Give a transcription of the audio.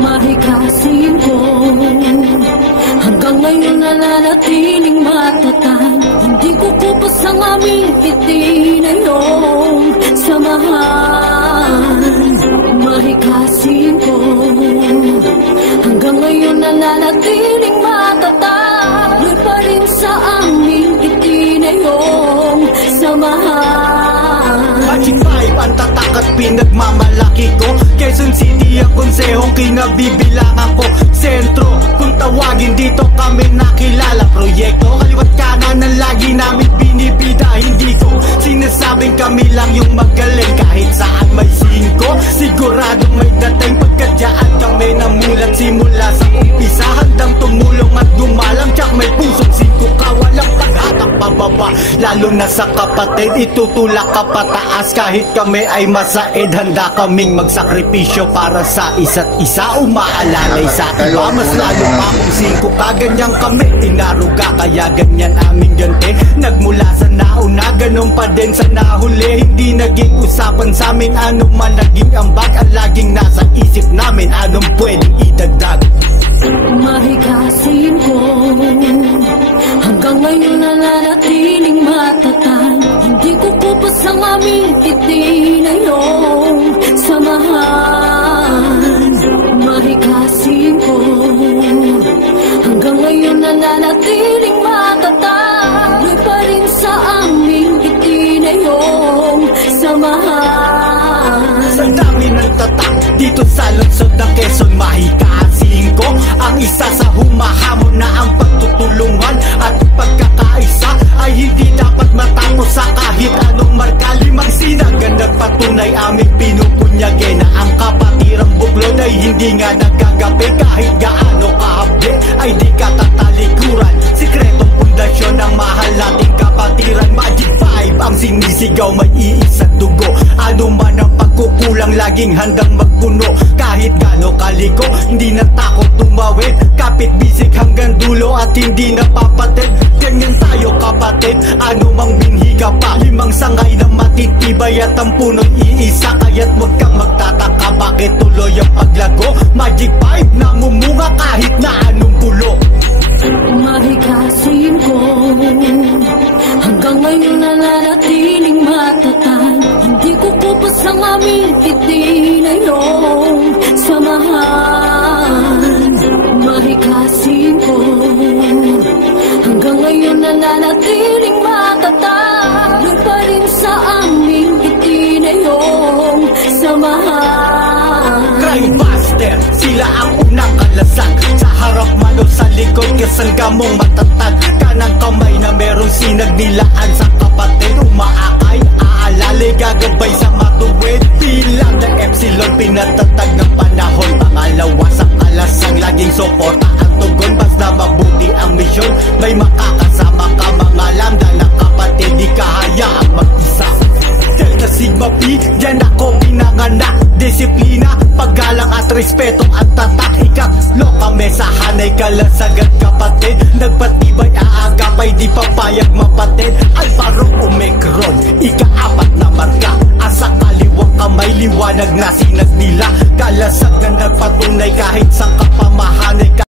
Mahikasin ko hanggang ngayon nananatiling matatag. Hindi ko kupos ang aming itinayong samahan. Mahikasin ko hanggang ngayon nananatiling matatag. Doon pa rin sa aming itinayong samahan. Magic 5 ang tatak at pinagmamalaki ko. Quezon City ang konsehong kinabibilangan ko. Sentro, kung tawagin dito kami nakilala. Proyekto, kaliwat kanan ang lagi namin binibida. Hindi ko sinasabing kami lang yung magaling. Kahit saan may singko, siguradong may dating. Pagkadyaan kami namulat simula sa umpisa. Handang tumulong at gumalang. Tsak may pusong singko ka, walang paghatak pababa. Lalo na sa kapatid, itutulak ka pataas. Kahit kami ay masaid, handa kaming magsakripisyo para sa isa't isa. Umaalalay sa iba, mas lalo pa kung singko ka. Ganyan kami, inaruga, kaya ganyan aming ganti. Nagmula sa nauna, ganun pa din sa nahuli. Hindi naging usapan sa amin, anong man naging ambag. Ang laging nasa isip namin, anong pwedeng idagdag. Mahikasin ko hanggang ngayon nananatiling matatag. Hindi ko kupos ang aming itinayong samahan. Mahikasin ko hanggang ngayon nananatiling matatag. Doon pa rin sa aming itinayong samahan. Sa dami ng tatak dito sa lungsod ng Quezon, mahikasin ko ang isa sa humahamon na ang pagtutulungan at pagkakaisa ay hindi dapat matapos sa kahit anong marka. Limang sinagan nagpatunay aming pinupunyage na ang kapatirang buklod ay hindi nga nagkagabi. Kahit gaano kahable ay di katatalikuran. Sikretong pundasyon ng mahal nating kapatiran. Magic 5 ang sinisigaw, may iisa dugo. Ano man ang pagkukulang, laging handang magpuno. Kahit gaano kaliko, hindi natakot tumawid. Kapit bisik hanggang dulo at hindi napapatid. Ganyan tayo kapatid, ano mang binhi ka pa. Limang sangay na matitibay at ang puno'y iisa. Kaya't huwag kang magtataka bakit tuloy ang paglago. Magic 5 namumunga kahit na anong pulo. Mahikasin ko hanggang ngayon nananatiling matatag. Hindi ko kupos ang aming itinayong samahan. Mahikasin ko hanggang ngayon nananatiling matatag. Doon pa rin sa aming itinayong samahan. Crime Master, sila ang unang kalasan. Sa harap man o sa likod, kasan ka mong matatag. Kanang kamay na merong sinagnilaan sa kapatid. Umaakay, aalalay, gagabay sa matuwid. Bilang na Epsilon, pinatatag ng panahon. Pangalawa sa kalasang, laging suporta ang tugon. Basta mabuti ang misyon, may makakasama ka mga lambda na kapatid. Di ka hayaang mag-isa. Delta Sigma Pi, yan ako pinanganak. Disiplina, paggalang at respeto at tatak. Ikatlo kami sa hanay, kalasagat kapatid. Nagpatibay, aagapay, di papayag mapatid. Alvaro Omicron, ika-4 na marka. Asa kaliwang kamay, liwanag na sinag nila. Kalasag na nagpatunay kahit sa kapamahanay.